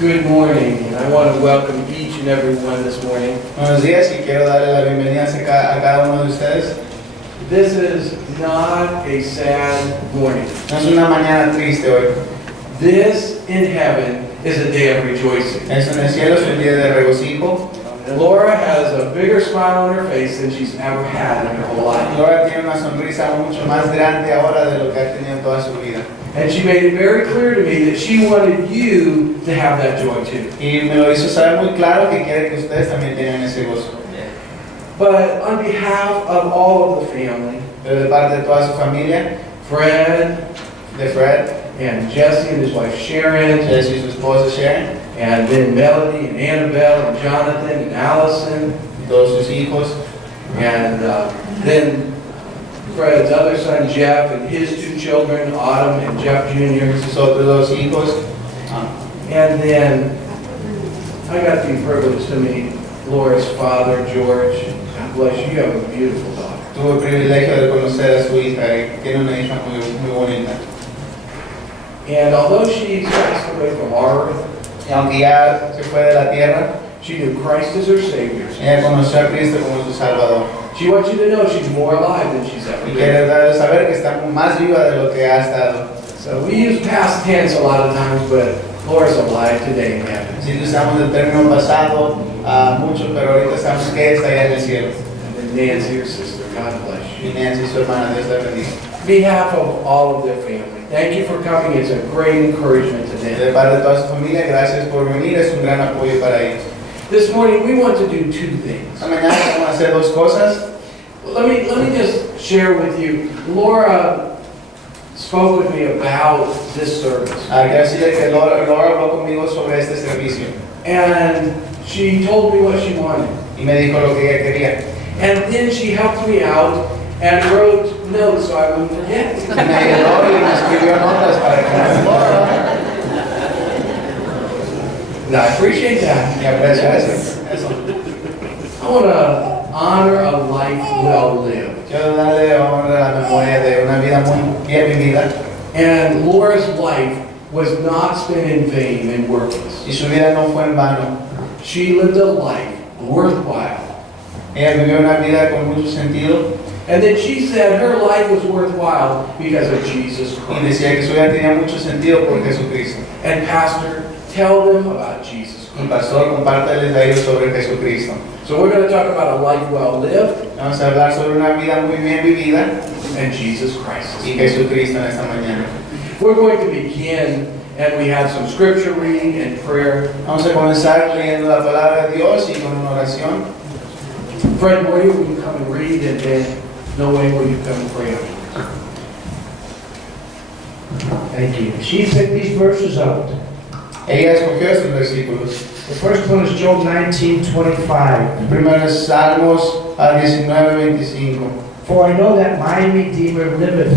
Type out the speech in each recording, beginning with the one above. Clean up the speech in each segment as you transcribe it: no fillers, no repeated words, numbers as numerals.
Good morning, and I want to welcome each and every one this morning. Buenos días y quiero darle la bienvenida a cada uno de ustedes. This is not a sad morning. No es una mañana triste hoy. This in heaven is a day of rejoicing. Eso en el cielo es un día de regocijo. Lora has a bigger smile on her face than she's ever had in her whole life. Lora tiene una sonrisa mucho más grande ahora de lo que ha tenido toda su vida. And she made it very clear to me that she wanted you to have that joy too. Y me lo hizo saber muy claro que quiere que ustedes también tengan ese gozo. But on behalf of all of the family, Pero de parte de toda su familia, Fred, de Fred, and Jesse and his wife Sharon, Jesse y su esposa Sharon, and then Melody and Annabelle and Jonathan and Allison, y todos sus hijos, and then Fred's other son Jeff and his two children, Autumn and Jeff Jr. sus otros dos hijos. And then I got the privilege to meet Laura's father, George. God bless you. You have a beautiful daughter. Tuve el privilegio de conocer a su hija y tiene una hija muy bonita. And although she's passed away from our earth, Y aunque ya se fue de la tierra, she knew Christ as her Savior. ella conoció a Cristo como su Salvador. She wants you to know she's more alive than she's ever Y been. quiere darle saber que está más viva de lo que ha estado. So we use past tense a lot of times, but Laura's alive today in heaven. Sí, usamos el término pasado mucho, pero ahorita sabemos que está allá en el cielo. And then Nancy, her sister, God bless you. Y Nancy, su hermana, Dios la bendiga. On behalf of all of their family, thank you for coming. It's a great encouragement today. De parte de toda su familia, gracias por venir, es un gran apoyo para ellos. This morning we want to do two things. Esta mañana vamos a hacer dos cosas. Let me just share with you. Laura spoke with me about this service. Quiero decirle que Lora habló conmigo sobre este servicio. And she told me what she wanted. Y me dijo lo que ella quería. And then she helped me out and wrote notes so I wouldn't forget. Y me ayudó y me escribió notas para que no me olvidara. And I appreciate that. Y aprecio eso. I want to honor a life well lived. Quiero darle honor a la memoria de una vida muy bien vivida. And Laura's life was not spent in vain and worthless. Y su vida no fue en vano. She lived a life worthwhile. Ella vivió una vida con mucho sentido. And then she said her life was worthwhile because of Jesus Y Christ. decía que su vida tenía mucho sentido por Jesucristo. And Pastor, tell them about Jesus Y Christ. pastor, compárteles a ellos sobre Jesucristo. So we're going to talk about a life well lived Vamos a hablar sobre una vida muy bien vivida and Jesus Christ. y Jesucristo en esta mañana. We're going to begin, and we have some scripture reading and prayer. Vamos a comenzar leyendo la palabra de Dios y con una oración. Fred, will you come and read, and then Noe, will you come and pray afterwards? Thank you. She picked these verses out. Ella escogió estos versículos. The first one is Job 19:25. El primero es Salmos 19:25. For I know that my Redeemer liveth,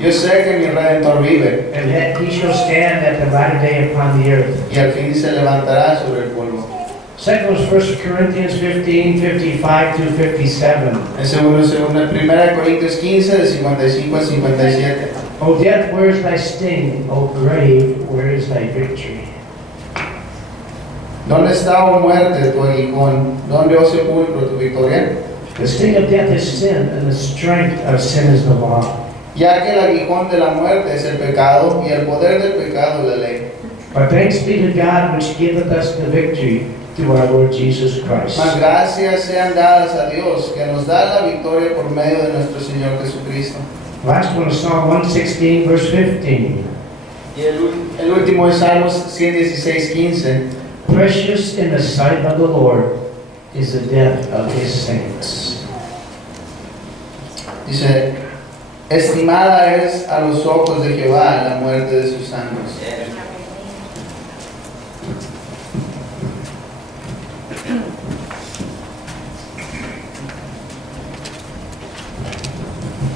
Yo sé que mi Redentor vive and that he shall stand at the latter day upon the earth. y al fin se levantará sobre el polvo. Second was 1 Corinthians 15:55 through 57. El segundo es 1 Corintios 15, de 55 a 57. O death, where is thy sting? O grave, where is thy victory? ¿Dónde está, oh muerte, tu aguijón? ¿Dónde, oh sepulcro, tu victoria? The sting of death is sin, and the strength of sin is the law. Ya que el aguijón de la muerte es el pecado y el poder del pecado la ley. But thanks be to God which giveth us the victory through our Lord Jesus Christ. Mas gracias sean dadas a Dios que nos da la victoria por medio de nuestro Señor Jesucristo. Last one is Psalm 116, verse 15. Y el último es Salmos 116:15. Precious in the sight of the Lord is the death of his saints. Dice, estimada es a los ojos de Jehová la muerte de sus santos.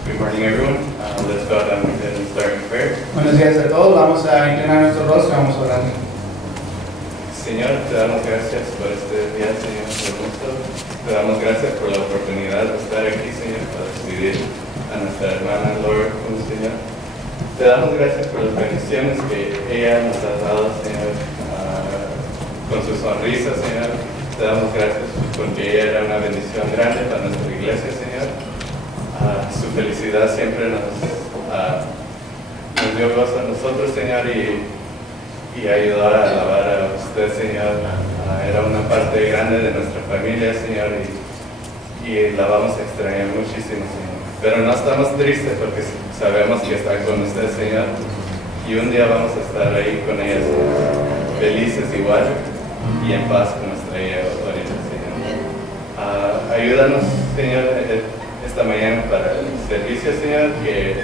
Good morning, everyone. Let's bow down and start in prayer. Buenos días a todos, vamos a inclinar nuestro rostro y vamos a orar. Señor, te damos gracias por este día, Señor, hermoso. Te damos gracias por la oportunidad de estar aquí, Señor, para recibir a nuestra hermana Lora, Señor. Te damos gracias por las bendiciones que ella nos ha dado, Señor, con su sonrisa, Señor. Te damos gracias porque ella era una bendición grande para nuestra iglesia, Señor. Su felicidad siempre nos dio gozo a nosotros, Señor, y ayudó a alabar a usted, Señor. Era una parte grande de nuestra familia, Señor, y la vamos a extrañar muchísimo, Señor. Pero no estamos tristes porque sabemos que está con usted, Señor, y un día vamos a estar ahí con ella, Señor, felices igual y en paz con nuestra ella ahorita, Señor. Ayúdanos, Señor, esta mañana para el servicio, Señor, que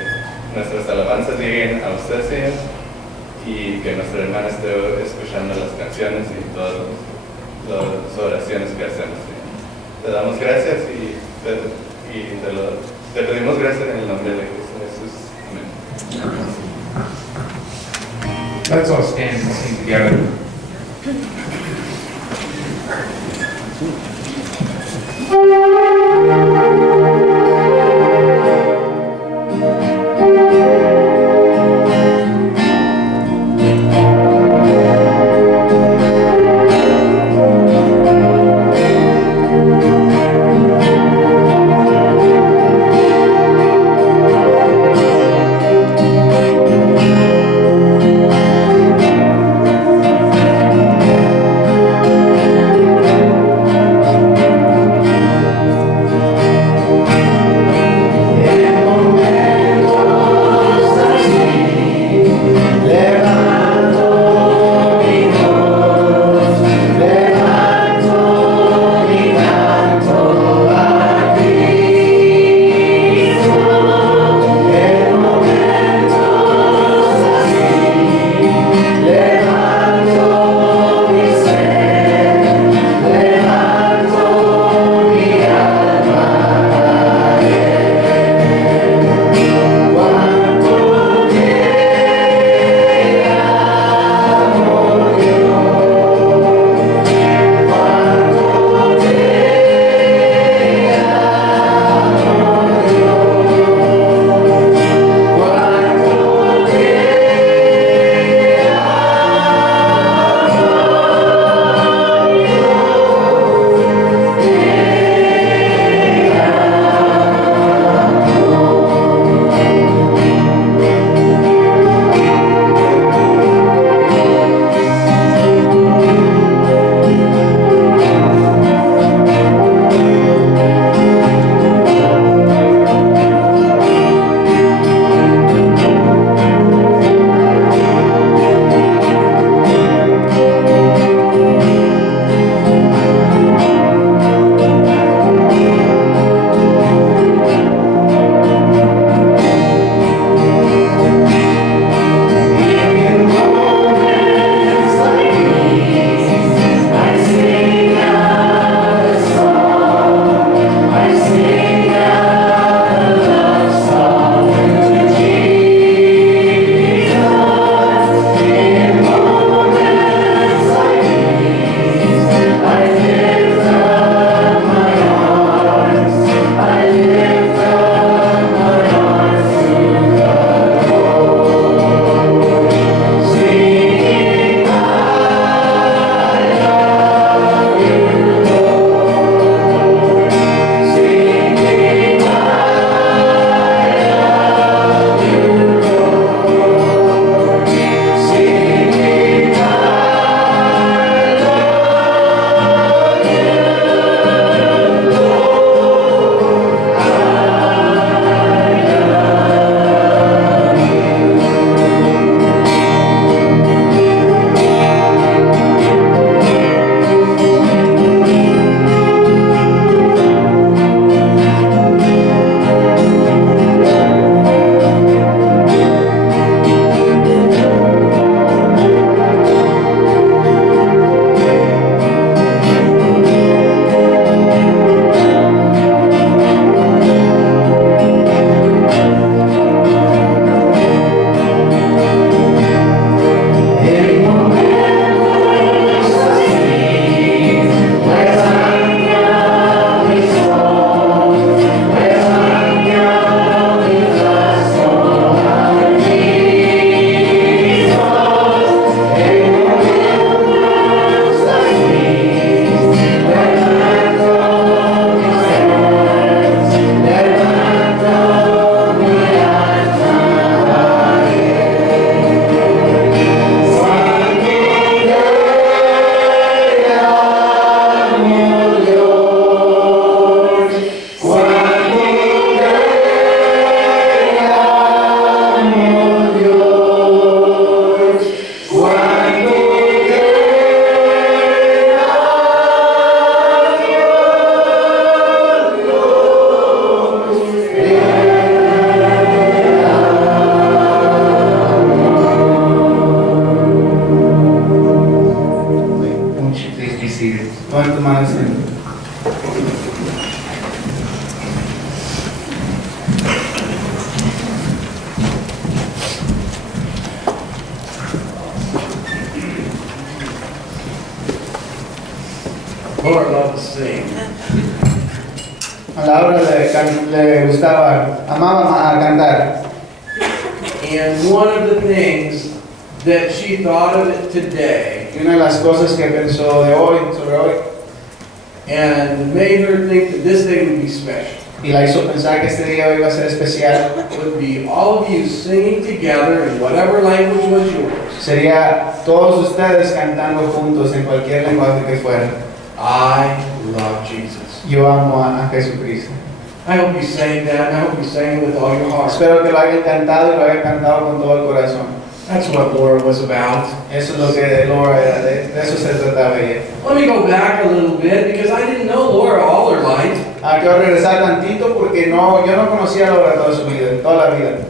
nuestras alabanzas lleguen a usted, Señor, y que nuestra hermana esté escuchando las canciones y todas las oraciones que hacemos, Señor. Te damos gracias y te pedimos gracias en el nombre de Cristo Jesús. Amén. Let's all stand and sing together. Laura loved to sing. A Laura le gustaba, amaba cantar. And one of the things that she thought of it today Y una de las cosas que pensó de hoy, sobre hoy, and made her think that this day would be special y la hizo pensar que este día iba a ser especial, would be all of you singing together in whatever language was yours. sería todos ustedes cantando juntos en cualquier lenguaje que fuera. I love Jesus. Yo amo a Jesucristo. I hope you sang that, and I hope you sang it with all your heart. Espero que lo hayan cantado y lo hayan cantado con todo el corazón. That's what Laura was about. Eso es lo que Lora era, de eso se trataba ella. Let me go back a little bit because I didn't know Laura all her life. Quiero regresar tantito porque yo no conocía a Lora toda su vida, toda la vida.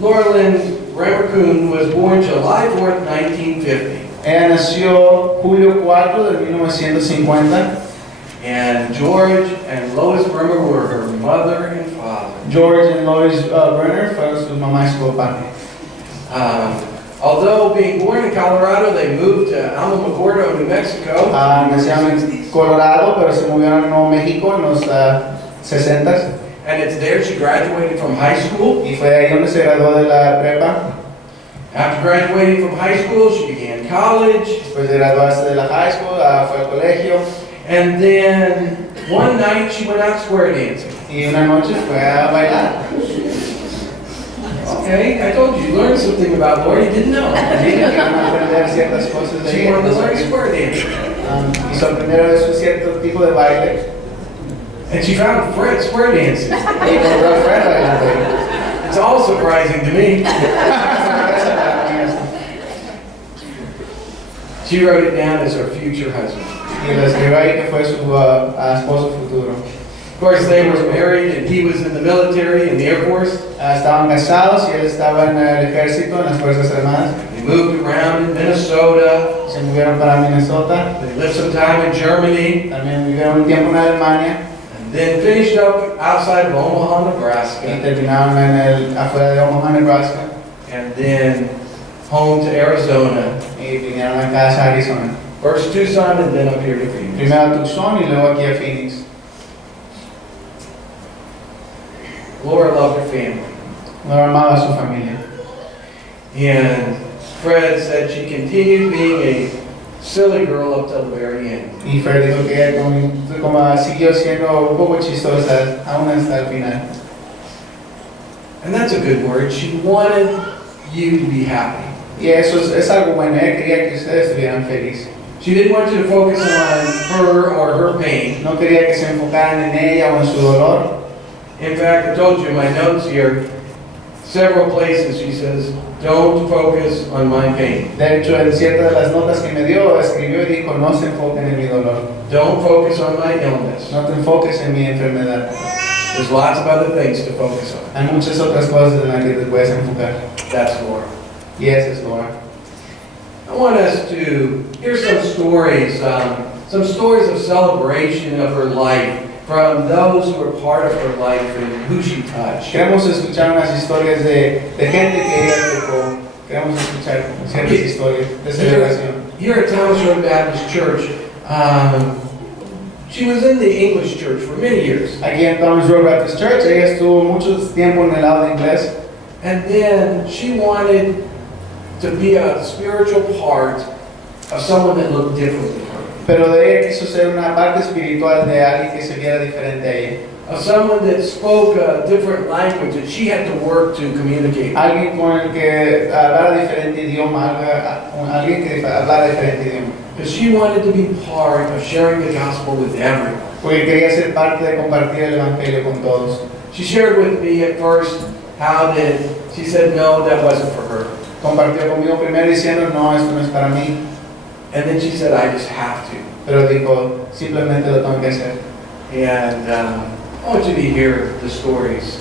Laura Lynn Koon was born July 4th, 1950. Ella nació julio 4 de 1950. And George and Lois Bremer were her mother and father. George and Lois Brenner fueron su mamá y su papá. Although being born in Colorado, they moved to Alamogordo, New Mexico. Nacieron en Colorado, pero se movieron a Nuevo México en los 60s. And it's there she graduated from high school. Y fue ahí donde se graduó de la prepa. After graduating from high school, she began college. Después de graduarse de la high school, fue al colegio. And then one night she went out square dancing. Y una noche fue a bailar. Okay, I told you learned something about Laura you didn't know. Así que iban a aprender ciertas cosas de She ella. wanted to learn square dancing. Hizo aprender a su cierto tipo de baile. And she found Fred square dancing. Y encontró a Fred bailando. It's all surprising to me. She wrote it down as her future husband. Y lo escribió ahí que fue su esposo futuro. Of course, they were married and he was in the military, in the Air Force. Estaban casados y él estaba en el ejército, en las Fuerzas Armadas. They moved around in Minnesota. Se movieron para Minnesota. They lived some time in Germany. También vivieron un tiempo en Alemania. And then finished up outside of Omaha, Y Nebraska. terminaron afuera de Omaha, Nebraska. And then home to Arizona. Y vinieron a casa a Arizona. First Tucson and then up here to Phoenix. Primero a Tucson y luego aquí a Phoenix. Laura loved her family. Lora amaba a su familia. And Fred said she continued being a silly girl up till the very end. Y Fred dijo que ella como siguió siendo un poco chistosa aún hasta el final. And that's a good word. She wanted you to be happy. Y eso es algo bueno. Ella quería que ustedes estuvieran felices. She didn't want you to focus on her or her pain. No quería que se enfocaran en ella o en su dolor. In fact, I told you in my notes here, several places she says, don't focus on my pain. De hecho, en ciertas de las notas que me dio, escribió y dijo, no se enfoquen en mi dolor. Don't focus on my illness. No te enfoques en mi enfermedad. There's lots of other things to focus on. Hay muchas otras cosas en las que te puedes enfocar. That's Laura. Y esa es Lora. I want us to hear some stories of celebration of her life from those who were part of her life and who she touched. Queremos escuchar unas historias de gente que ella tocó. Queremos escuchar ciertas historias de celebración. Here at Thomas Road Baptist Church, she was in the English church for many years. Aquí en Thomas Road Baptist Church, ella estuvo mucho tiempo en el lado de inglés. And then she wanted to be a spiritual part of someone that looked different than her. Pero de ella quiso ser una parte espiritual de alguien que se viera diferente a ella. Of someone that spoke a different language that she had to work to communicate. Alguien con el que hablara diferente idioma, alguien que hablara diferente idioma. Because she wanted to be part of sharing the gospel with everyone. Porque quería ser parte de compartir el evangelio con todos. She shared with me at first how that she said no, that wasn't for her. Compartió conmigo primero diciendo, no, esto no es para mí. And then she said, I just have to. Pero dijo, simplemente lo tengo que hacer. And I want you to hear the stories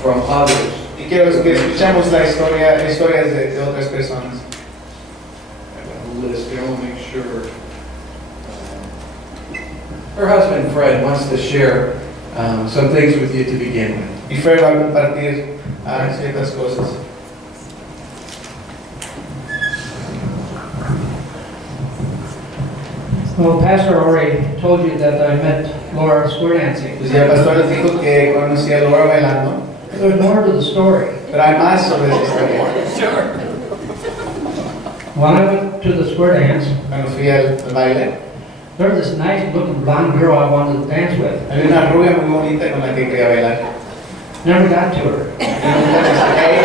from others. Y quiero que escuchemos historias de otras personas. I have a list here, I want to make sure. Her husband, Fred, wants to share some things with you to begin with. Y Fred va a compartir ciertas cosas. Well, Pastor already told you that I met Lora square dancing. Pues ya el pastor les dijo que conocí a Lora bailando, There's more to the story. pero hay más sobre esa historia. When I went to the square dance, Cuando fui al baile, there was this nice looking blonde girl I wanted to dance with. había una rubia muy bonita con la que quería bailar. Never got to her. Y nunca me acerqué.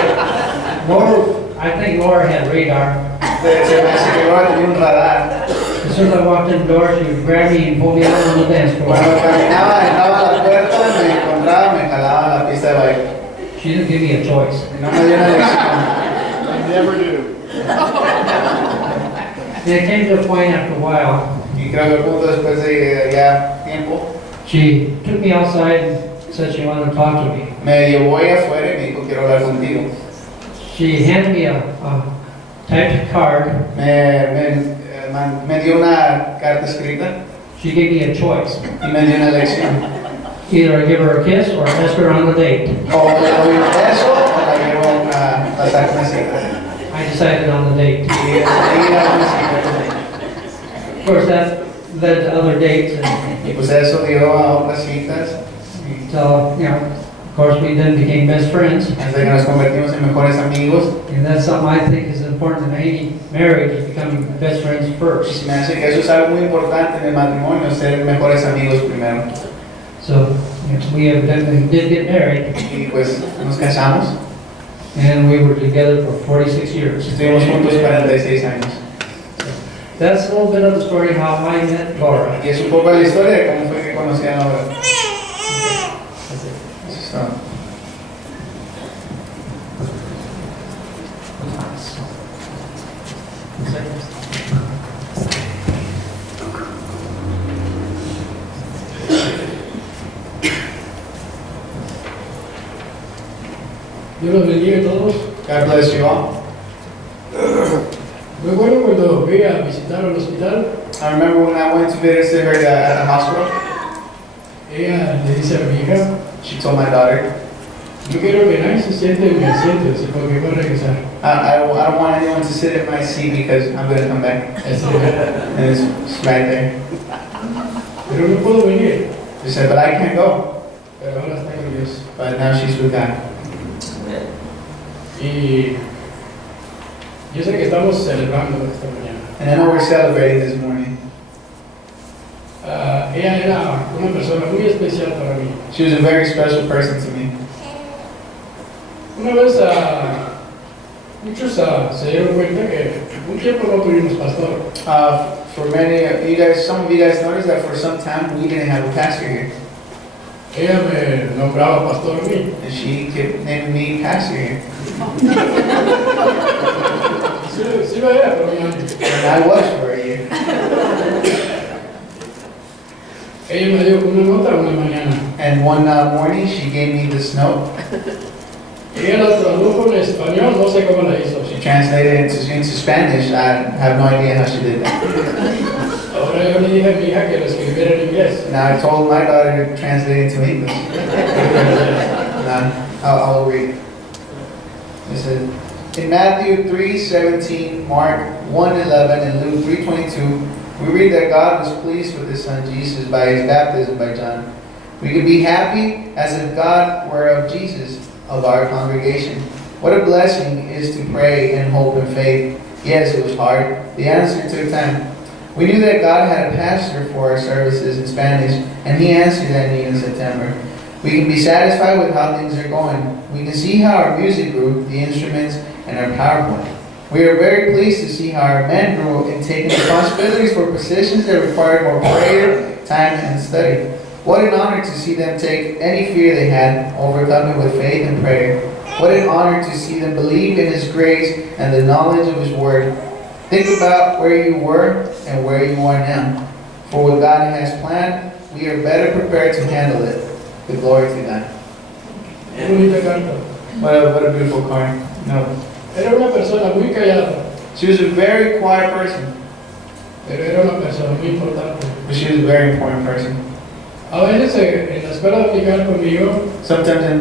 Lora, I think Lora had radar. Se me hace que Lora tenía un radar. As soon as I walked in the door, she would grab me and pull me out on the dance floor. Cuando caminaba, entraba a la puerta, me encontraba, me jalaba a la pista de baile. She didn't give me a choice. Y no me dio una lección. And it came to a point after a while, Y creo que el punto después de ya tiempo, she took me outside and said she wanted to talk to me. me llevó ahí afuera y me dijo, quiero hablar contigo. She handed me a typed card. Me dio una carta escrita She gave me a choice. y me dio una lección. Either I give her a kiss or ask her on a date. O le doy un beso o la llevo a pasar una cita. I decided on the date. Y ir a una cita. Of course, that led to other dates Y pues eso dio a otras citas. until, of course, we then became best friends. Hasta que nos convertimos en mejores amigos. And that's something I think is important in any marriage, is becoming best friends Y first. se me hace que eso es algo muy importante en el matrimonio, ser mejores amigos primero. So we evidently did get married, Y pues nos casamos. and we were together for 46 years. Estuvimos juntos 46 años. That's a little bit of the story how I met Lora. Y es un poco la historia de cómo fue que conocí a Lora. That's it. Eso es todo. Dios los bendiga a todos. God bless you all. Me acuerdo cuando fui a visitar al hospital, I remember when I went to visit her at the hospital, ella le dice a mi hija, she told my daughter, yo quiero que nadie se siente en mi asiento, así porque voy a regresar. I don't want anyone to sit at my seat because I'm going to come back. Así, And it's right there. pero no puedo venir, She said, but I can't go. pero ahora está con Dios. But now she's with God. Y yo sé que estamos celebrando esta mañana. And I know we're celebrating this morning. Ella era una persona muy especial para mí. She was a very special person to me. Una vez muchos se dieron cuenta que un tiempo no tuvimos pastor. For many of you guys, some of you guys noticed that for some time we didn't have a pastor here. Ella me nombraba pastor a mí. And she kept naming me pastor here. Sí lo era, pero ya. And I was for a year. Ella me dio una nota una mañana. And one morning she gave me this note. Ella la tradujo en español, no sé cómo la hizo. She translated it into Spanish. I have no idea how she did that. Ahora yo le dije a mi hija que lo escribiera en inglés. Now I told my daughter to translate it into English. Now I'll read it. It said, in Matthew 3:17, Mark 1:11, and Luke 3:22, we read that God was pleased with His Son Jesus by His baptism by John. We can be happy as if God were of Jesus, of our congregation. What a blessing it is to pray in hope and faith. Yes, it was hard. The answer took time. We knew that God had a pastor for our services in Spanish, and He answered that need in September. We can be satisfied with how things are going. We can see how our music grew, the instruments, and our PowerPoint. We are very pleased to see how our men grew in taking responsibilities for positions that required more prayer, time, and study. What an honor to see them take any fear they had, overcome it with faith and prayer. What an honor to see them believe in His grace and the knowledge of His Word. Think about where you were and where you are now. For what God has planned, we are better prepared to handle it. The glory to God. Qué bonita carta. What a beautiful card. No. Era una persona muy callada, She was a very quiet person, pero era una persona muy importante. but she was a very important person. A veces en la escuela dominical conmigo, Sometimes in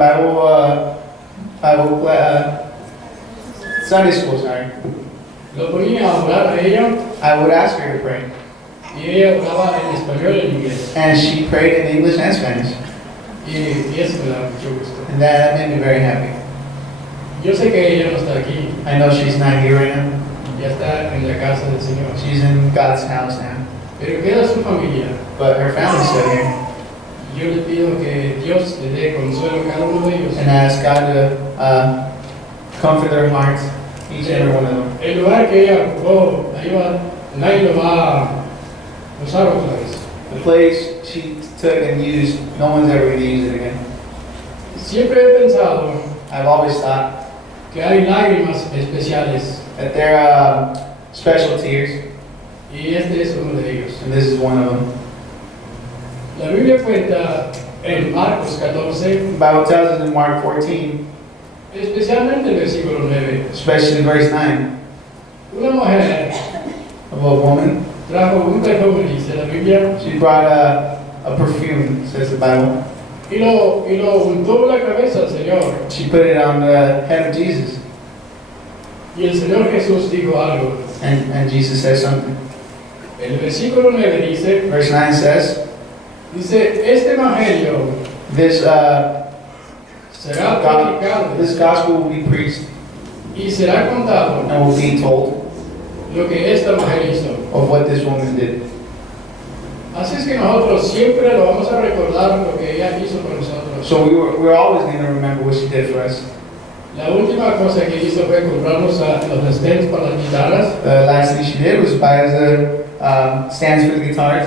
Sunday school, sorry, lo ponía a orar a ella I would ask her to pray. y ella hablaba en español y en inglés. And she prayed in English and Spanish. Y eso me da mucho gusto. And that made me very happy. Yo sé que ella no está aquí, I know she's not here right now. ya está en la casa del Señor. She's in God's house now. Pero queda su familia. But her family's still here. Yo le pido que Dios le dé consuelo a cada uno de ellos. And I ask God to comfort their hearts, each and every one of them. El lugar que ella ocupó, nadie lo va a usar otra vez. The place she took and used, no one's ever going to use it again. Siempre he pensado I've always thought que hay lágrimas especiales that there are special tears, y este es uno de ellos. and this is one of them. La Biblia cuenta en Marcos 14, The Bible tells us in Mark 14, especialmente el versículo 9, especially in verse 9, una mujer of a woman. trajo un perfume, dice la Biblia, She brought a perfume, says the Bible. y lo untó en la cabeza al Señor. She put it on the head of Jesus, Y el Señor Jesús dijo algo. and Jesus says something. El versículo 9 dice, Verse 9 says, este evangelio this, será predicado this gospel will be preached y será contado and will be told lo que esta mujer hizo. of what this woman did. Así es que nosotros siempre lo vamos a recordar lo que ella hizo por nosotros. So we're always going to remember what she did for us. La última cosa que hizo fue comprarnos los stands para las guitarras The last thing she did was buy us the stands for the guitars,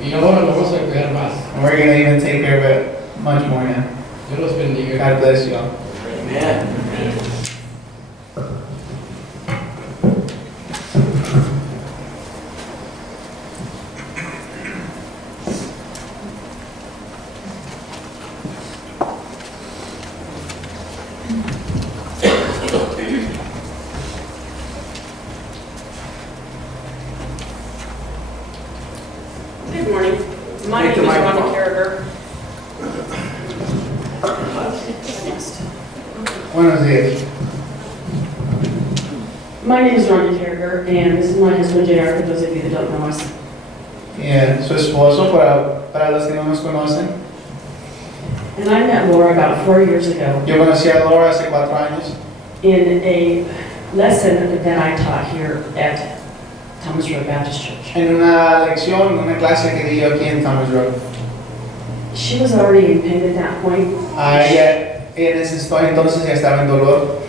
y ahora lo vamos a cuidar más. and we're going to even take care of it much more now. Dios los bendiga. God bless you all. Amen. Good morning. My Take the name is Rhonda microphone. Carragher. Buenos días. My name is Rhonda Carragher, and this is my husband JR, for those of you that don't know us. Su esposo, para los que no nos conocen. And I met Laura about 4 years ago Yo conocí a Lora hace 4 años in a lesson that I taught here at Thomas Road Baptist Church. en una lección, una clase que di yo aquí en Thomas Road. She was already in pain at that point, Ella en ese entonces ya estaba en dolor.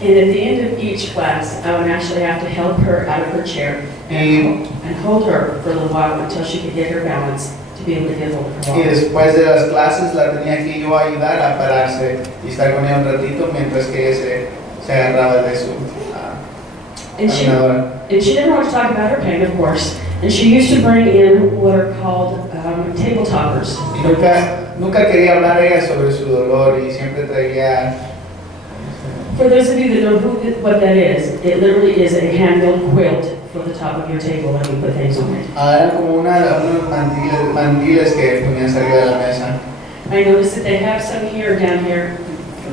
and at the end of each class, I would actually have to help her out of her chair Y, and hold her for a little while until she could get her balance to be able to get hold of her y walker. después de las clases la tenía que yo ayudar a pararse y estar con ella un ratito mientras que ella se agarraba de su And she caminadora. And she didn't want to talk about her pain, of course. And she used to bring in what are called table toppers. Y nunca quería hablar ella sobre su dolor y siempre traía. For those of you that know what that is, it literally is a hand-built quilt for the top of your table and you put things on it. Eran como unos mandiles que ponías arriba de la mesa. I noticed that they have some here, down here,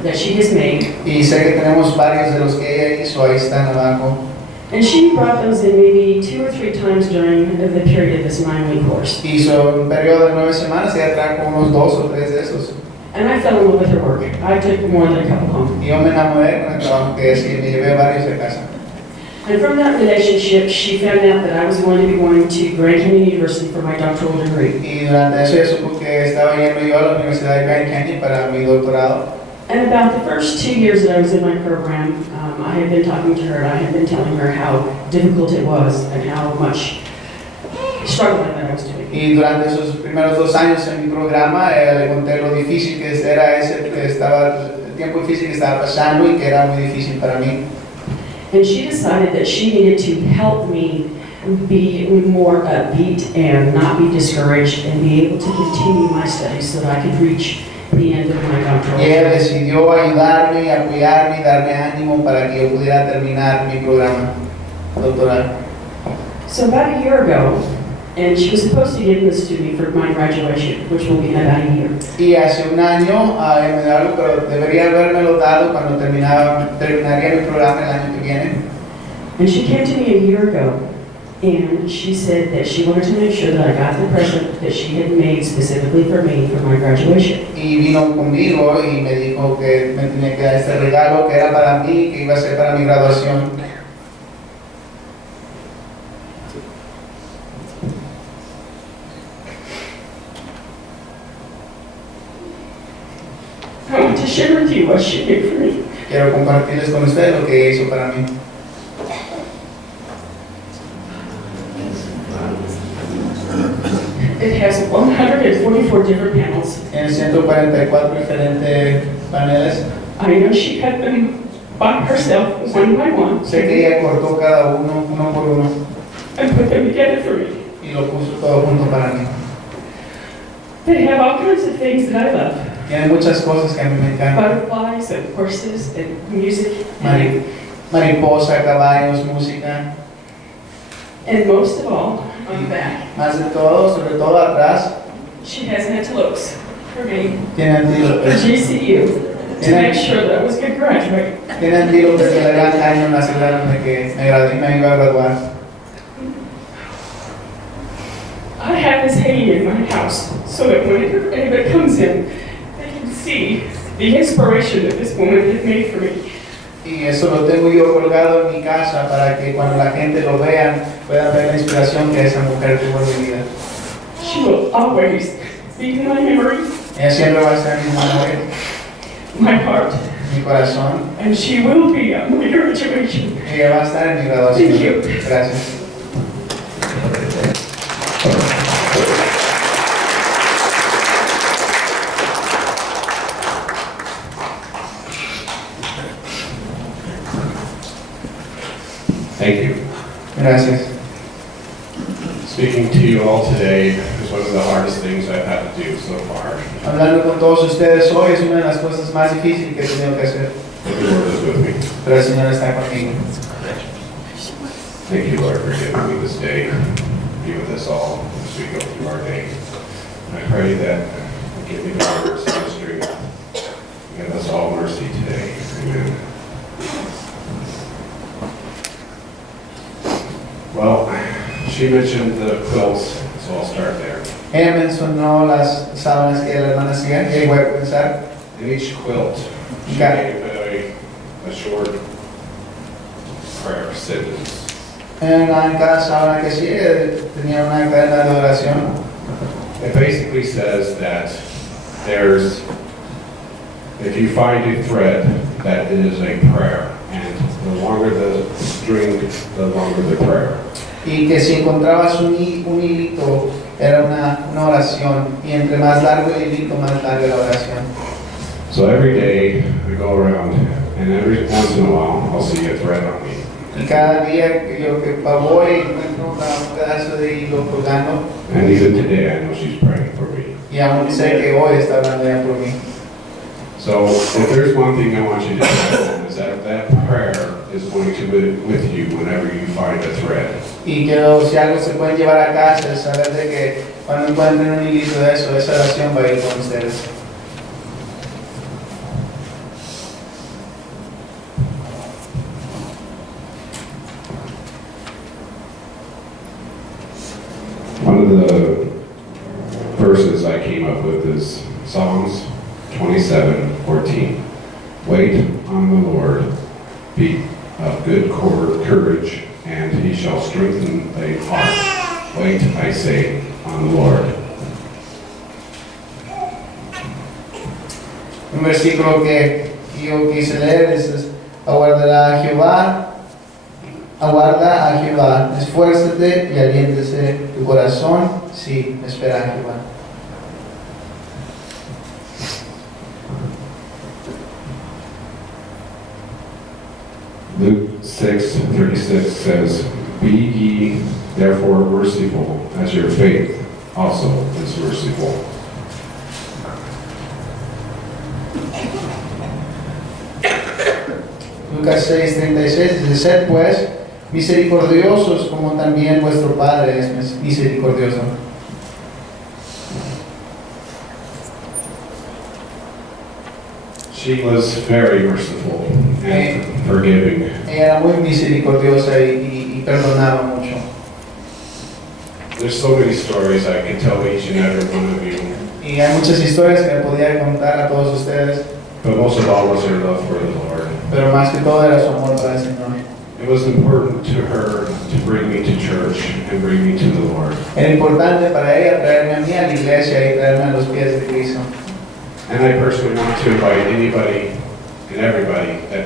that she has made. Y sé que tenemos varios de los que ella hizo, ahí están abajo. And she brought those in maybe 2 or 3 times during the period of this 9-week course. Hizo un periodo de 9 semanas y ella trajo unos 2 o 3 de esos. And I fell in love with her work. I took more than a couple home. Y yo me enamoré con el trabajo que hacía y me llevé varios de casa. And from that relationship, she found out that I was going to be going to Grand Canyon University for my doctoral degree. Y durante eso ella supo que estaba yendo yo a la Universidad de Grand Canyon para mi doctorado. And about the first 2 years that I was in my program, I had been talking to her and I had been telling her how difficult it was and how much struggling that I was doing. Y durante esos primeros 2 años en mi programa, le conté lo difícil que era el tiempo difícil que estaba pasando y que era muy difícil para mí. And she decided that she needed to help me be more upbeat and not be discouraged and be able to continue my studies so that I could reach the end of my doctoral. Y ella decidió ayudarme, apoyarme y darme ánimo para que yo pudiera terminar mi programa doctoral. So about a year ago, and she was supposed to give this to me for my graduation, which will be in about a year. Y hace un año, me dio algo, pero debería habérmelo dado cuando terminaría mi programa el año que viene. And she came to me a year ago And she said that she wanted to make sure that I got the present that she had made specifically for me for my graduation. Y vino conmigo y me dijo que me tenía que dar este regalo que era para mí, que iba a ser para mi graduación. I want to share with you what she did for me. Quiero compartirles con ustedes lo que hizo para mí. It has 144 different panels. Tiene 144 diferentes paneles. I know she cut them by herself, one by one, Sé que ella cortó cada uno, uno por uno, and put them together for me. y lo puso todo junto para mí. They have all kinds of things that I love. Tiene muchas cosas que a mí me encantan. Butterflies and horses and music. Mariposa, caballos, música. And most of all, on the back, Más de todo, sobre todo atrás, she has antelopes for me, tiene for antílopes. GCU, to make sure that I was going to graduate. Tiene antílopes que le dan años me aseguraron de que me iba a graduar. I have this hanging in my house so that whenever anybody comes in, they can see the inspiration that this woman had made for me. Y eso lo tengo yo colgado en mi casa para que cuando la gente lo vea puedan ver la inspiración que esa mujer tuvo en mi vida. She will always be in my memory, Ella siempre va a estar en mi memoria, my heart, en mi corazón. and she will be at my graduation. Ella va a estar en mi graduación. Thank you. Gracias. Thank you. Gracias. Speaking to you all today is one of the hardest things I've had to do so far. Hablando con todos ustedes hoy es una de las cosas más difíciles que he tenido que hacer, But the Lord is with me. pero el Señor está conmigo. Thank you, Lord, for giving me this day. Be with us all as we go through our day. And I pray that you give me the mercy and strength. Give us all mercy today. Amen. Well, she mentioned the quilts, so I'll start there. Ella mencionó las sábanas que la hermana hacía, y voy a comenzar. In each quilt, she Okay. gave a short prayer sentence. En cada sábana que hacía tenía una cadena de oración. It basically says that if you find a thread, that it is a prayer. And the longer the string, the longer the prayer. Y que si encontrabas un hilito, era una oración. Y entre más largo el hilito, más larga la oración. So every day I go around, and every once in a while I'll see a thread on me. Y cada día que yo voy encuentro un pedazo de hilo colgando. And even today I know she's praying for me. Y aún sé que hoy está hablando ella por mí. So if there's one thing I want you to know is that prayer is going to be with you whenever you find a thread. Y que si algo se pueden llevar a casa es saber de que cuando encuentren un hilito de eso, esa oración va a ir con ustedes. One of the verses I came up with is Psalms 27:14. Wait on the Lord, be of good courage, and he shall strengthen thy heart. Wait, I say, on the Lord. Un versículo que yo quise leer es aguarda a Jehová, esfuérzate y aliéntese tu corazón, sí, espera a Jehová. Luke 6:36 says, Be ye therefore merciful, as your faith also is merciful. Lucas 6:36 dice, sed pues misericordiosos como también vuestro Padre es misericordioso. She was very merciful and forgiving. Ella era muy misericordiosa y perdonaba mucho. There's so many stories I could tell each and every one of you, Y hay muchas historias que le podía contar a todos ustedes, but most of all was her love for the Lord. pero más que todo era su amor para el Señor. It was important to her to bring me to church and bring me to the Lord. Era importante para ella traerme a mí a la iglesia y traerme a los pies de Cristo. And I personally want to invite anybody and everybody that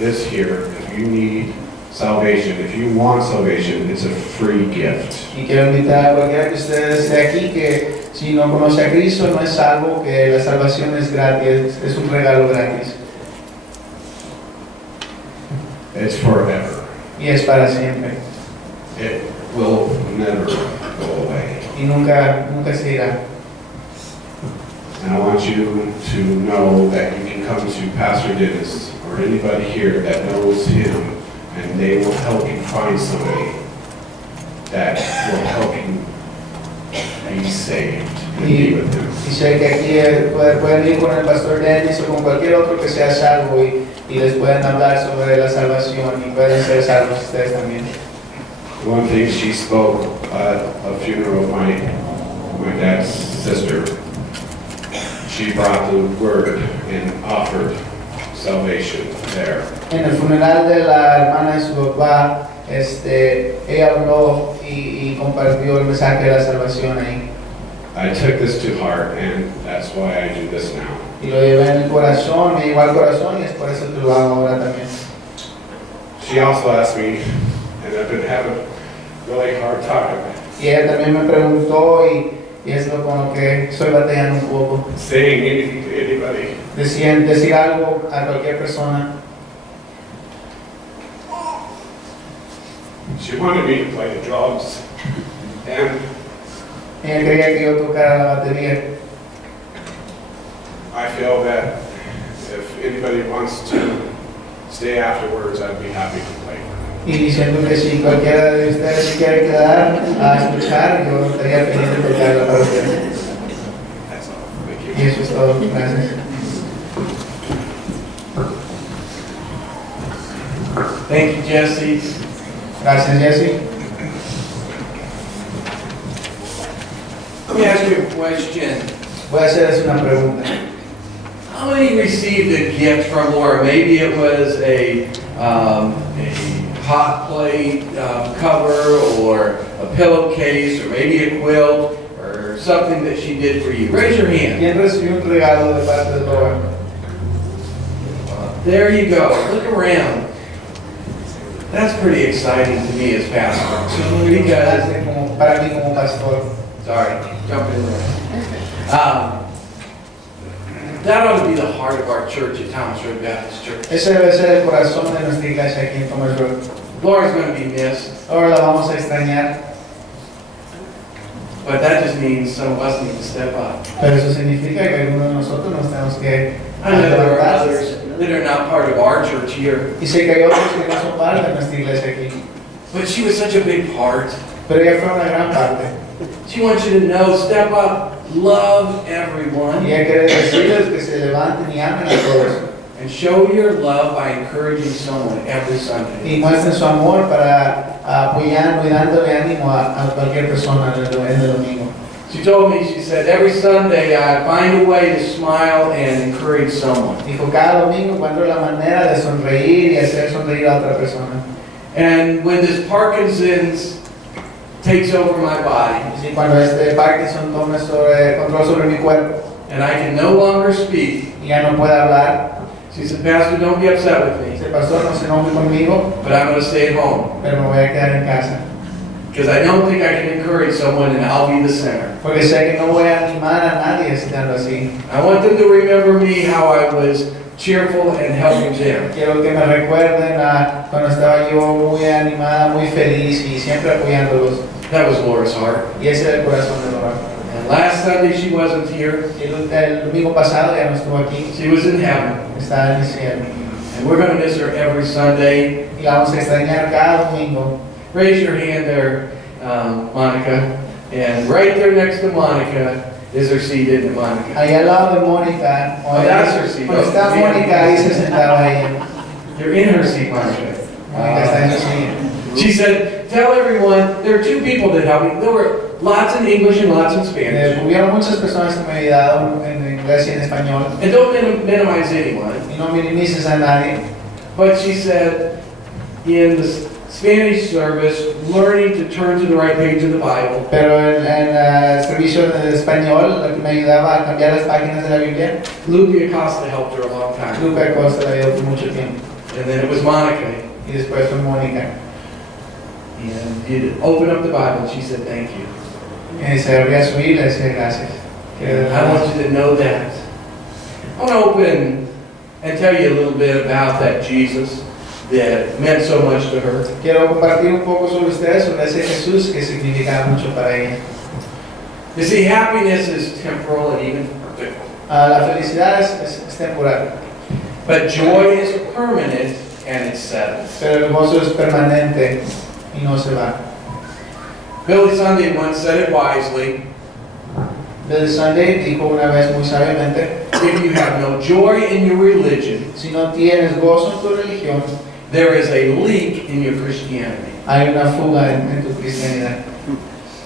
is here, if you need salvation, if you want salvation, it's a free gift. Y quiero invitar a cualquiera que ustedes esté aquí que si no conoce a Cristo no es algo que la salvación es gratis, es un regalo gratis. It's forever. Y es para siempre. It will never go away. Y nunca se irá. And I want you to know that you can come to Pastor Dennis or anybody here that knows him, and they will help you find somebody that will help you be saved and be with him. Y sé que aquí pueden ir con el pastor Dennis o con cualquier otro que sea salvo y les pueden hablar sobre la salvación y pueden ser salvos ustedes también. One thing she spoke at a funeral of my dad's sister, she brought the word and offered salvation there. En el funeral de la hermana de su papá, ella habló y compartió el mensaje de la salvación ahí. I took this to heart, and that's why I do this now. Y lo llevé en el corazón, me llegó al corazón y es por eso que lo hago ahora también. She also asked me, and I've been having a really hard time Y ella también me preguntó y es lo con lo que estoy batallando un poco. saying anything to anybody. Decir algo a cualquier persona. She wanted me to play the drums, and Ella quería que yo tocara la batería. I feel that if anybody wants to stay afterwards, I'd be happy to play for them. Y diciendo que si cualquiera de ustedes se quiere quedar a escuchar, yo estaría feliz de tocarla para ustedes. That's all. Thank Y you. eso es todo. Gracias. Thank you, Jesse. Gracias, Jesse. Let me ask you a question. Voy a hacerles una pregunta. How many received a gift from Lora? Maybe it was a hot plate cover, or a pillowcase, or maybe a quilt, or something that she did for you. Raise your hand. ¿Quién recibió un regalo de parte de Lora? There you go. Look around. That's pretty exciting to me as pastor. Because, Para mí como pastor. sorry, jump in there. That ought to be the heart of our church at Thomas Road Baptist Church. Ese debe ser el corazón de nuestra iglesia aquí en Thomas Road. Laura's going to be missed, Ahora la vamos a extrañar, but that just means some of us need to step up. pero eso significa que algunos de nosotros nos tenemos que I know there are levantar. others that are not part of our church here, Y sé que hay otros que no son parte de nuestra iglesia aquí, but she was such a big part. pero ella fue una gran parte. She wants you to know, step up, love Y everyone, ella quiere decirles que se levanten y amen a todos. and show your love by encouraging someone every Sunday. Y muestren su amor para apoyando y dándole ánimo a cualquier persona en el domingo. She told me, she said, every Sunday I find a way to smile and encourage someone. Dijo, cada domingo encuentro la manera de sonreír y hacer sonreír a otra persona. And when this Parkinson's takes over my body, Y cuando Parkinson tome control sobre mi cuerpo and I can no longer speak, y ya no puede hablar, she said, Pastor, don't be upset with me, dice, pastor, no se enoje conmigo, but I'm going to stay at home. pero me voy a quedar en casa. Because I don't think I can encourage someone and I'll be the center. Porque sé que no voy a animar a nadie estando así. I want them to remember me, how I was cheerful and helping them. Quiero que me recuerden a cuando estaba yo muy animada, muy feliz y siempre apoyándolos. That was Laura's heart. Y ese era el corazón de Lora. And last Sunday she wasn't here. El domingo pasado ya no estuvo aquí, She was in heaven. estaba en el cielo. And we're going to miss her every Sunday. Y la vamos a extrañar cada domingo. Raise your hand there, Monica. And right there next to Monica is her seat, isn't it, Monica? Allá al lado de Mónica, Oh, that's her seat. cuando está Oh, Mónica, ahí se sentaba ella. You're in her seat, Monica. Mónica está en su silla. She said, tell everyone, there are two people that helped me. There were lots in English and lots in Spanish. Hubieron muchas personas que me ayudaron en inglés y en español. And don't minimize anyone. Y no minimices a nadie. But she said, in the Spanish service, learning to turn to the right page of the Bible. Pero en el servicio de español, lo que me ayudaba a cambiar las páginas de la Biblia, Lupe Acosta helped her a long time. Lupe Acosta le ayudó por mucho tiempo. And then it was Monica. Y después fue Mónica. And you'd open up the Bible and she said, thank you. Y se abría su Biblia y decía gracias. And I want you to know that. I want to open and tell you a little bit about that Jesus that meant so much to her. Quiero compartir un poco sobre ustedes, sobre ese Jesús que significa mucho para ella. You see, happiness is temporal and even fickle. La felicidad es temporal, But joy is permanent and it settles. pero el gozo es permanente y no se va. Billy Sunday once said it wisely. Billy Sunday dijo una vez muy sabiamente, If you have no joy in your religion, si no tienes gozo en tu religión, there is a leak in your Christianity. hay una fuga en tu cristianidad.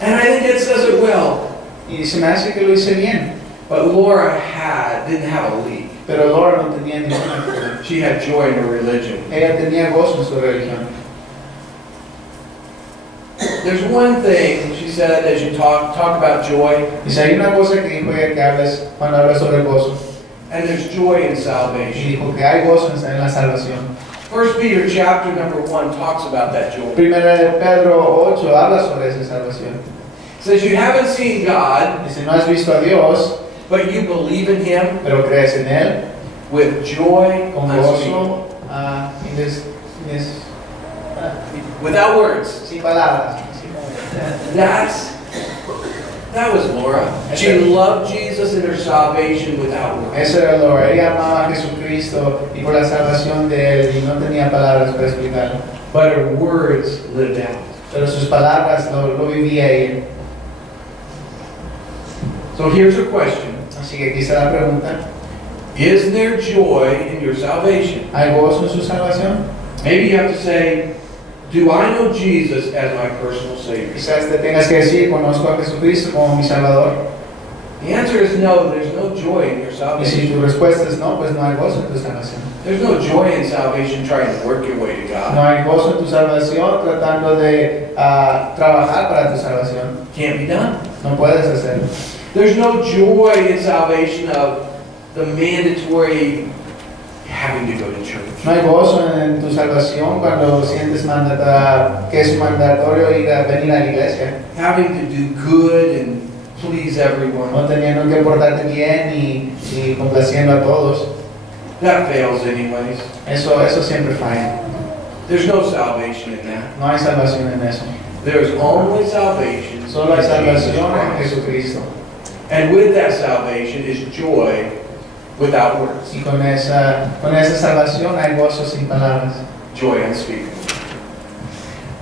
And I think it says it well. Y se me hace que lo hice bien, But Lora didn't have a leak. pero Lora no tenía ninguna fuga. She had joy in her religion. Ella tenía gozo en su religión. There's one thing, she said, as you talk about joy, Y si hay una cosa que dijo ella que hables cuando hablas sobre gozo, and there's joy in y salvation. dijo que hay gozo en la salvación. 1 Peter chapter number 1 talks about that joy. Primera de Pedro 8 habla sobre esa salvación. It says you haven't seen God, Dice, no has visto a Dios, but you believe in Him pero crees en Él, with joy con unspeakable. gozo, Without words. sin palabras. That was Laura. She loved Jesus and her salvation without words. Eso era Lora. Ella amaba a Jesucristo y por la salvación de Él y no tenía palabras para explicarlo. But her words lived out. Pero sus palabras lo vivía ella. So here's her question. Así que aquí está la pregunta. Is there joy in your salvation? ¿Hay gozo en su salvación? Maybe you have to say, do I know Jesus as my personal Savior? Quizás te tengas que decir, conozco a Jesucristo como mi Salvador. The answer is no, there's no joy in your Y si salvation. tu respuesta es no, pues no hay gozo en tu salvación. There's no joy in salvation trying to work your way to No God. hay gozo en tu salvación tratando de trabajar para tu salvación. Can't be done. No puedes hacerlo. There's no joy in salvation of the mandatory having to go to church. No hay gozo en tu salvación cuando sientes que es mandatorio venir a la iglesia. Having to do good and please everyone. No teniendo que portarte bien y complaciendo a todos. That fails anyways. Eso siempre falla. There's no salvation in that. No hay salvación en eso. There's only salvation Solo hay in Jesus salvación en Christ. Jesucristo. And with that salvation is joy without words. Y con esa salvación hay gozo sin palabras. Joy unspeakable.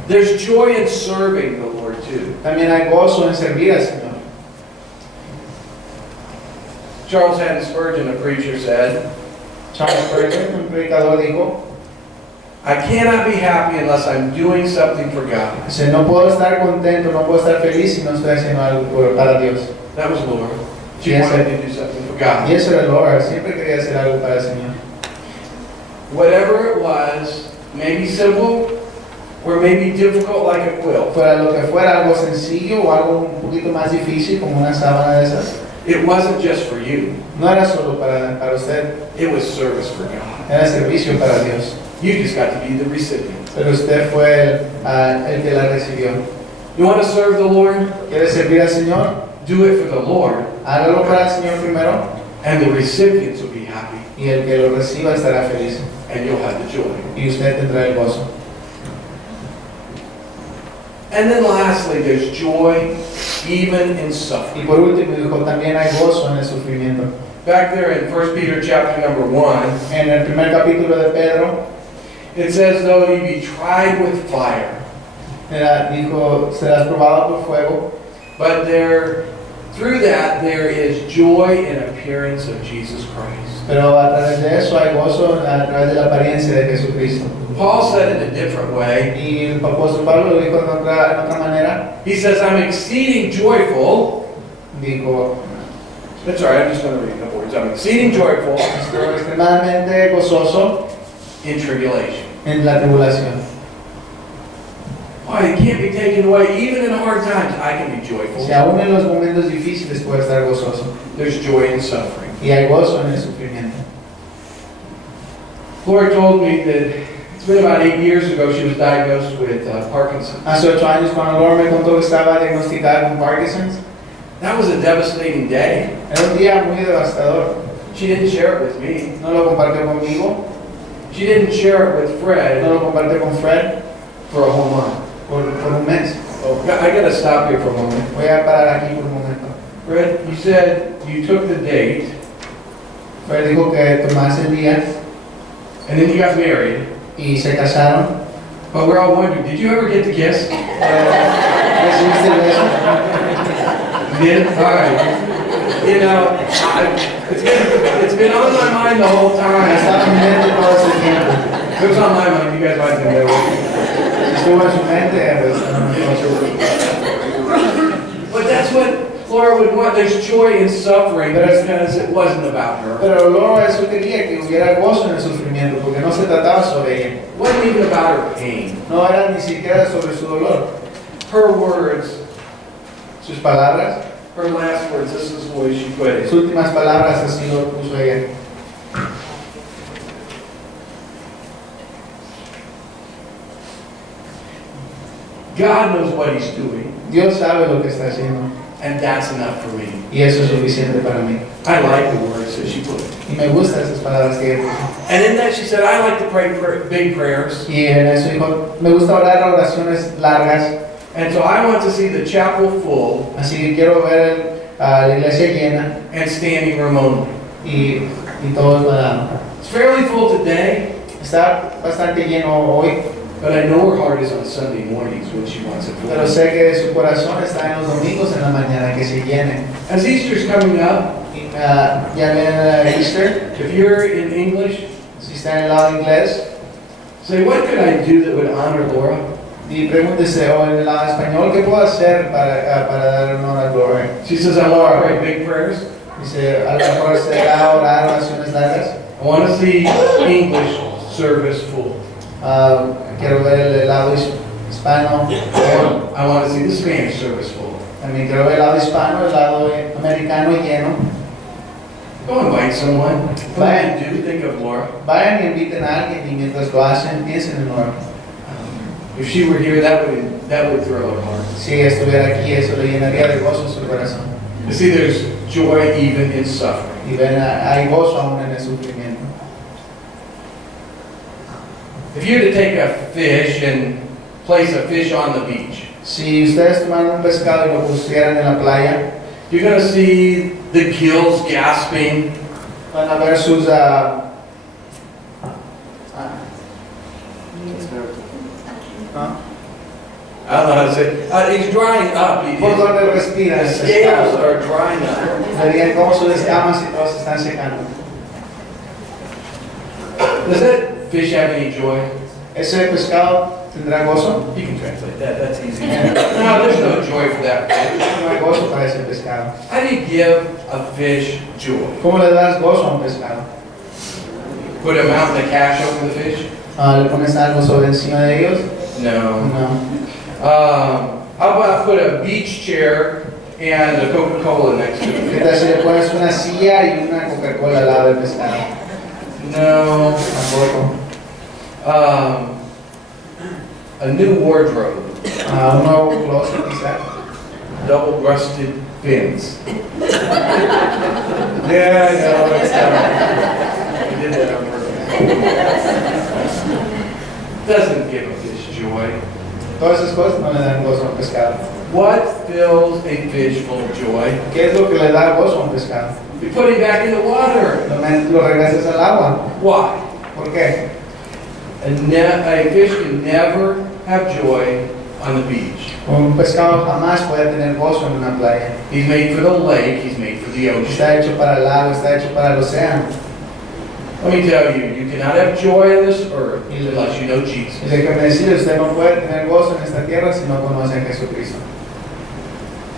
There's joy in serving the Lord too. También hay gozo en servir al Señor. Charles Haddon Spurgeon, a preacher, said, Charles Spurgeon, un predicador, dijo, I cannot be happy unless I'm doing something for God. dice, no puedo estar contento, no puedo estar feliz si no estoy haciendo algo para Dios. That was Laura. She Yes, wanted to do something for God. Y eso era Lora, siempre quería hacer algo para el Señor. Whatever it was, maybe simple or maybe difficult like a quilt. Fuera lo que fuera, algo sencillo o algo un poquito más difícil, como una sábana de esas, It wasn't just for you. no era solo para usted, It was service for God. era servicio para Dios. You just got to be the recipient. Pero usted fue el que la recibió. You want to serve the Lord? ¿Quiere servir al Señor? Do it for the Lord, Hágalo para el Señor primero and the recipients will be happy, y el que lo reciba estará feliz and you'll have the joy. y usted tendrá el gozo. And then lastly, there's joy even in Y suffering. por último dijo, también hay gozo en el sufrimiento. Back there in 1 Peter chapter number 1, En el primer capítulo de Pedro, it says, though you be tried with fire, dijo, serás probado por fuego, but through that there is joy in appearance of Jesus Christ. pero a través de eso hay gozo a través de la apariencia de Jesucristo. Paul said it a different way. Y el apóstol Pablo lo dijo en otra manera. He says, I'm exceeding joyful. Dijo, That's all right, I'm just going to read a couple words. I'm exceeding joyful estoy extremadamente gozoso in tribulation. en la tribulación. Why? It can't be taken away. Even in hard times, I can be joyful. Si aún en los momentos difíciles puede estar gozoso. There's joy in suffering. Y hay gozo en el sufrimiento. Lora told me that it's been about 8 years ago she was diagnosed with Parkinson's. Hace 8 años cuando Lora me contó que estaba diagnosticada con Parkinson's, That was a devastating day. era un día muy devastador. She didn't share it with me. No lo compartió conmigo, She didn't share it with no Fred lo compartió con Fred for a whole month. por un mes. I gotta stop here for a moment. Voy a parar aquí por un momento. Fred, you said you took the date Fred dijo que tomase el día and then you got married. y se casaron. But we're all wondering, did you ever get to kiss? ¿Recibiste el beso? You did? All right. You know, it's been on my mind the whole time. Estaba en mi mente todo ese tiempo. If it was on my mind, you guys might have been there with me. Estuvo en su mente, pues, But that's what Lora would want. There's joy in suffering because it wasn't about her. pero Lora eso quería que hubiera gozo en el sufrimiento, porque no se trataba sobre ella. It wasn't even about her pain. No era ni siquiera sobre su dolor. Her words, Sus palabras, her last words, this is the way she put it. sus últimas palabras así lo puso ella. God knows what He's doing, Dios sabe lo que está haciendo and that's enough for me. y eso es suficiente para mí. I like the words that she put. Y me gustan esas palabras que ella puso. And in that she said, I like to pray big prayers. Y en eso dijo, me gusta orar oraciones largas, And so I want to see the chapel full así que quiero ver a la iglesia llena and standing room only. y todos la... It's fairly full today, Está bastante lleno hoy, but I know her heart is on Sunday mornings when she wants it pero full. sé que su corazón está en los domingos en la mañana, que se llene. As Easter's coming up, Y ya ven Easter, if you're in English, si está en el lado inglés, say, what could I do that would honor Lora? y pregúntese, o en el lado español, ¿qué puedo hacer para dar honor a Gloria? She says, I want to pray big prayers. Dice, a lo mejor será orar oraciones largas. I want to see English service full. Quiero ver el lado hispano, I want to see the Spanish service full. también quiero ver el lado hispano, el lado americano lleno. Go invite someone. When you do, think of Laura. Vayan y inviten a alguien y mientras lo hacen, piensen en Laura. If she were here, that would thrill her heart. Si ella estuviera aquí, eso le llenaría de gozo en su corazón. You see, there's joy even in suffering. Y ven, hay gozo aún en el sufrimiento. If you were to take a fish and place a fish on the beach, Si ustedes tomaran un pescado y lo pusieran en la playa, you're going to see the gills gasping. van a ver sus... I don't know how to say it. It's drying up. por donde respira The el scales pescado. are drying up. Verían cómo sus escamas y todos se están secando. Does that fish have any joy? ¿Ese pescado tendrá gozo? You can translate that. That's easy. No, there's no joy for that fish. No hay gozo para ese pescado. How do you give a fish joy? ¿Cómo le das gozo a un pescado? Put a mountain of cash over the fish? ¿Le pones algo sobre encima de ellos? No. No. How about put a beach chair and a Coca-Cola next to ¿Qué it? tal si le pones una silla y una Coca-Cola al lado del pescado? No. Tampoco. A new wardrobe, Un nuevo closet quizá. double-breasted fins. Yeah, I know, it's I did that on purpose. Doesn't give a fish joy. Todas esas cosas no le dan gozo a un pescado. What fills a fish full of joy? ¿Qué es lo que le da gozo a un pescado? You put him back in the water. Lo regresas al agua. Why? ¿Por qué? A fish can never have joy on the beach. Un pescado jamás puede tener gozo en una playa. He's made for the lake, he's made for the ocean. Está hecho para el lago, está hecho para el océano. Let me tell you, you cannot have joy on this earth unless you know Jesus. Y déjeme decirle, usted no puede tener gozo en esta tierra si no conoce a Jesucristo.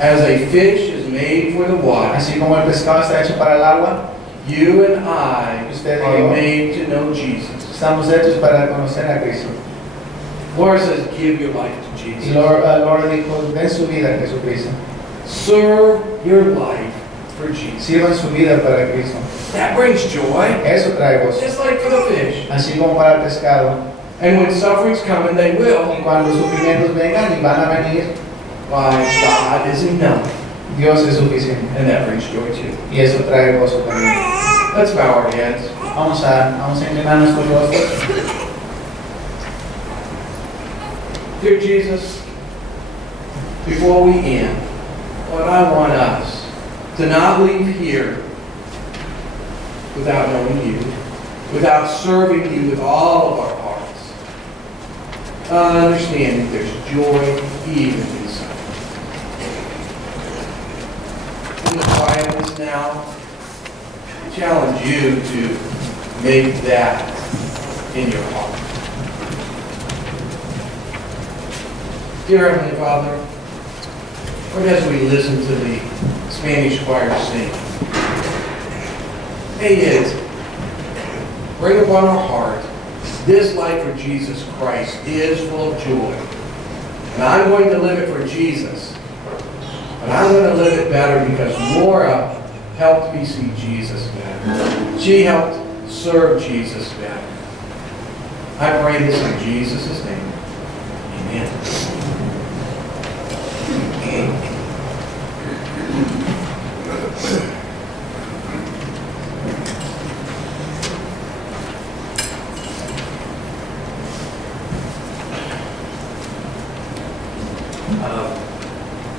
As a fish is made for the water, Así como el pescado está hecho para el agua, you and I Usted y are yo. made to know Jesus. estamos hechos para conocer a Cristo. Lora says, give your life to Y Jesus. Lora dijo, den su vida a Jesucristo. Serve your life for Jesus. Sirvan su vida para Cristo. That brings joy, Eso trae gozo. just like for the fish. Así como para el pescado. And when sufferings come, and they will, Y cuando los sufrimientos vengan y van a venir, why, God is enough. Dios es suficiente. And that brings joy too. Y eso trae gozo también. Let's bow our heads. Vamos a inclinar nuestros rostros. Dear Jesus, before we end, Lord, I want us to not leave here without knowing you, without serving you with all of our hearts. Understanding there's joy even in suffering. In the quietness now, I challenge you to make that in your heart. Dear Heavenly Father, Lord, as we listen to the Spanish choir sing, may it bring upon our heart this life for Jesus Christ is full of joy. And I'm going to live it for Jesus. But I'm going to live it better because Lora helped me see Jesus better. She helped serve Jesus better. I pray this in Jesus' name. Amen.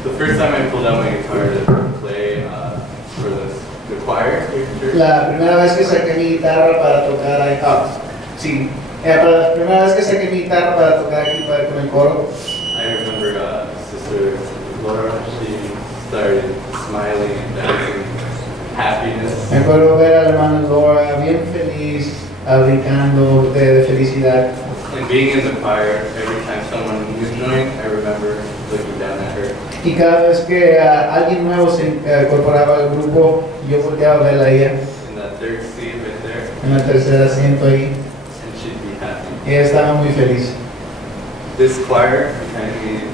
The first time I pulled out my guitar to play for the choir here at church, La primera vez que saqué mi guitarra para tocar ahí, sí, la primera vez que saqué mi guitarra para tocar aquí con el coro, I remember Sister Lora, she started smiling and dancing, happiness. me acuerdo ver a la hermana Lora bien feliz, brincando de felicidad. And being in the choir, every time someone new joined, I remember looking down at her. Y cada vez que alguien nuevo se incorporaba al grupo, yo volteaba a verla a ella In that third seat right there, en el tercer asiento ahí, and she'd be happy. y ella estaba muy feliz. This choir behind me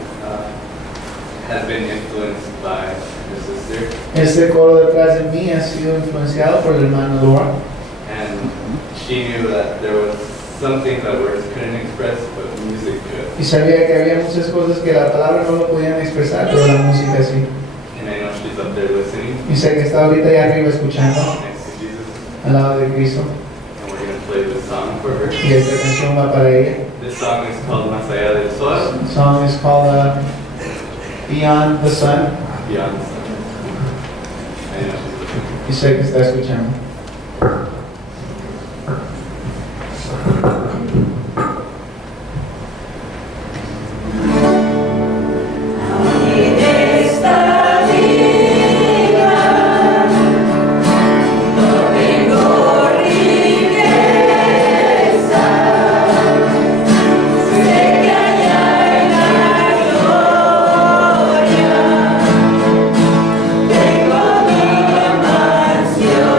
has been influenced by the sister, Este coro detrás de mí ha sido influenciado por la hermana Lora, and she knew that there was some things that words couldn't express, but music could. y sabía que había muchas cosas que la palabra no lo podían expresar, pero la música sí. And I know she's up there listening Y sé que está ahorita allá arriba escuchando, next to Jesus, al lado de Cristo, and we're going to play this song for her. y esta canción va para ella. This song is called Más allá del sol, The song is called Beyond the Sun, Beyond the Sun. I know she's listening. y sé que está escuchando. Tengo mi mansión.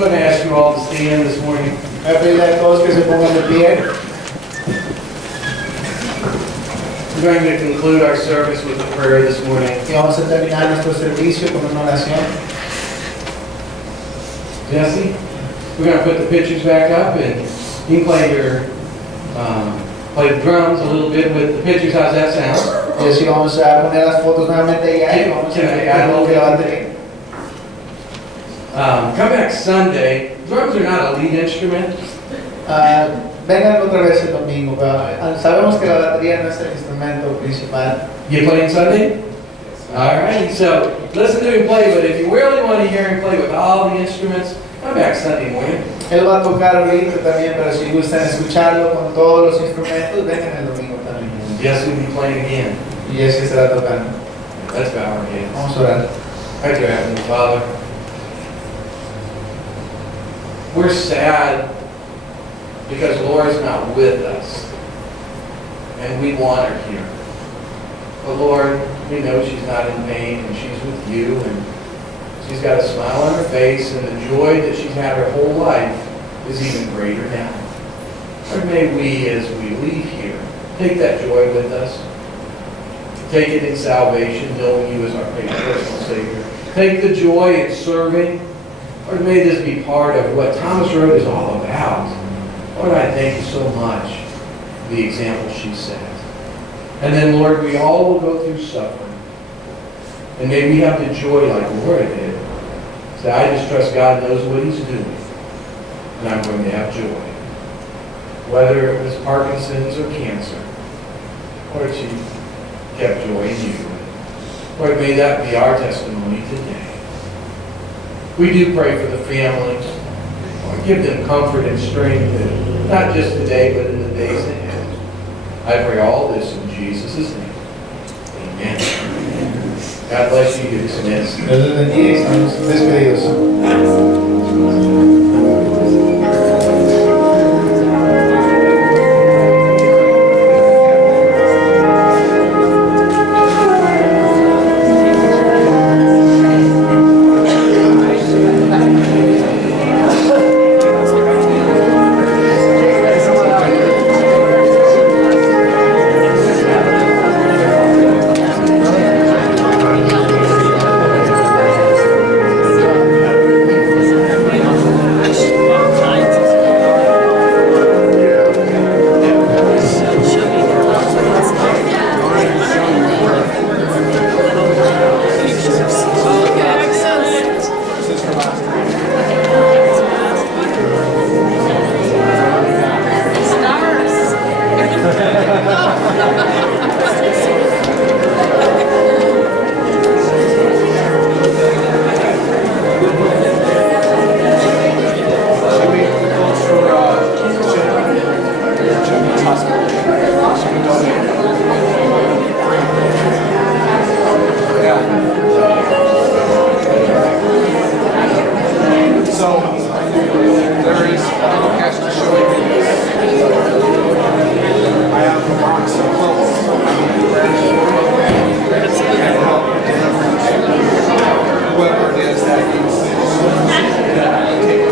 going to ask you all to stand this morning. Voy a pedirle a todos que se pongan de pie. We're going to conclude our service with a prayer this morning. Y vamos a terminar nuestro servicio con una oración. Jesse, we're going to put the pictures back up, and you can play the drums a little bit with the pictures. How's that sound? Y así vamos a poner las fotos nuevamente allá y vamos a agregar lo que la batería. Come back Sunday. Drums are not a lead instrument. Vengan otra vez el domingo, pero sabemos que la batería no es el instrumento principal. You playing Sunday? All right, so listen to him play, but if you really want to hear him play with all the instruments, come back Sunday morning. Él va a tocar ahorita también, pero si gustan escucharlo con todos los instrumentos, vengan el domingo también. Jesse will be playing again. Y ese estará tocando. Let's bow our heads. Vamos a orar. Thank you, Heavenly Father. We're sad because Laura's not with us, and we want her here. But Lord, we know she's not in pain, and she's with you, and she's got a smile on her face, and the joy that she's had her whole life is even greater now. Lord, may we, as we leave here, take that joy with us. Take it in salvation, knowing you as our personal Savior. Take the joy in serving. Lord, may this be part of what Thomas Road is all about. Lord, I thank you so much for the example she set. And then, Lord, we all will go through suffering. And may we have the joy like Lora did. So I just trust God knows what he's doing. And I'm going to have joy. Whether it was Parkinson's or cancer. Lord, she kept joy in you. Lord, may that be our testimony today. We do pray for the family. Lord, give them comfort and strength, not just today, but in the days ahead. I pray all this in Jesus' name. Amen. God bless you. You're dismissed. Dios les bendiga y estamos despedidos. Whoever it is that you that I take